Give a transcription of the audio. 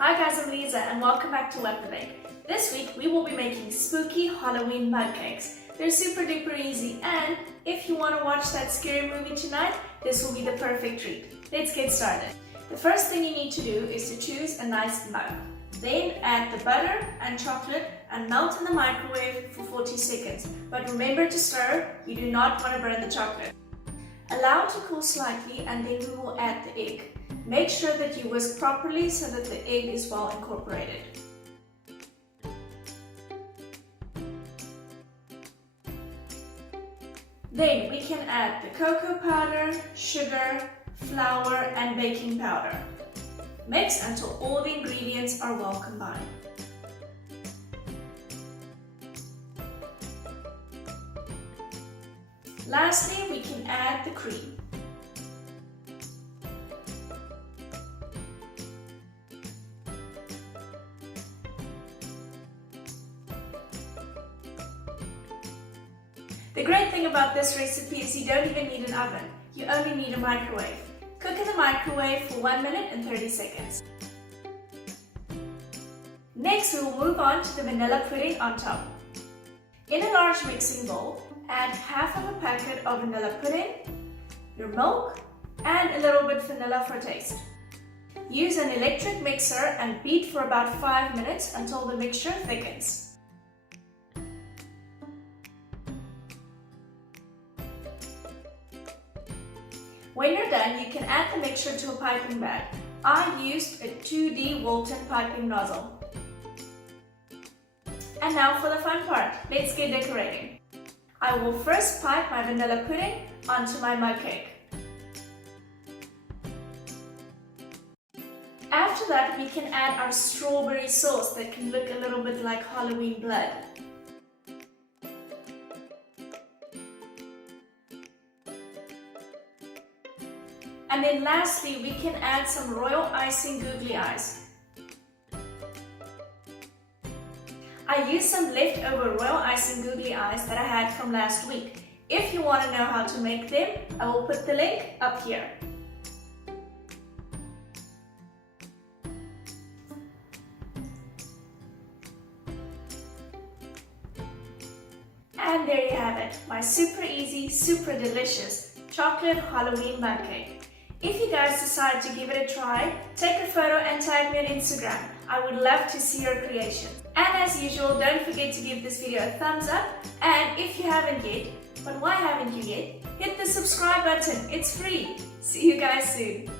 Hi guys, I'm Lisa and welcome back to What the Bake. This week we will be making spooky Halloween mug cakes. They're super duper easy, and if you want to watch that scary movie tonight, this will be the perfect treat. Let's get started. The first thing you need to do is to choose a nice mug. Then add the butter and chocolate and melt in the microwave for 40 seconds. But remember to stir, you do not want to burn the chocolate. Allow it to cool slightly and then we will add the egg. Make sure that you whisk properly so that the egg is well incorporated. Then we can add the cocoa powder, sugar, flour and baking powder. Mix until all the ingredients are well combined. Lastly, we can add the cream. The great thing about this recipe is you don't even need an oven. You only need a microwave. Cook in the microwave for 1 minute and 30 seconds. Next, we will move on to the vanilla pudding on top. In a large mixing bowl, add half of a packet of vanilla pudding, your milk, and a little bit vanilla for taste. Use an electric mixer and beat for about 5 minutes until the mixture thickens. When you're done, you can add the mixture to a piping bag. I used a 2D Walton piping nozzle. And now for the fun part, let's get decorating. I will first pipe my vanilla pudding onto my mug cake. After that, we can add our strawberry sauce that can look a little bit like Halloween blood. And then lastly, we can add some royal icing googly eyes. I used some leftover royal icing googly eyes that I had from last week. If you want to know how to make them, I will put the link up here. And there you have it, my super easy, super delicious chocolate Halloween mug cake. If you guys decide to give it a try, take a photo and tag me on Instagram. I would love to see your creation. And as usual, don't forget to give this video a thumbs up. And if you haven't yet, but why haven't you yet? Hit the subscribe button, it's free. See you guys soon.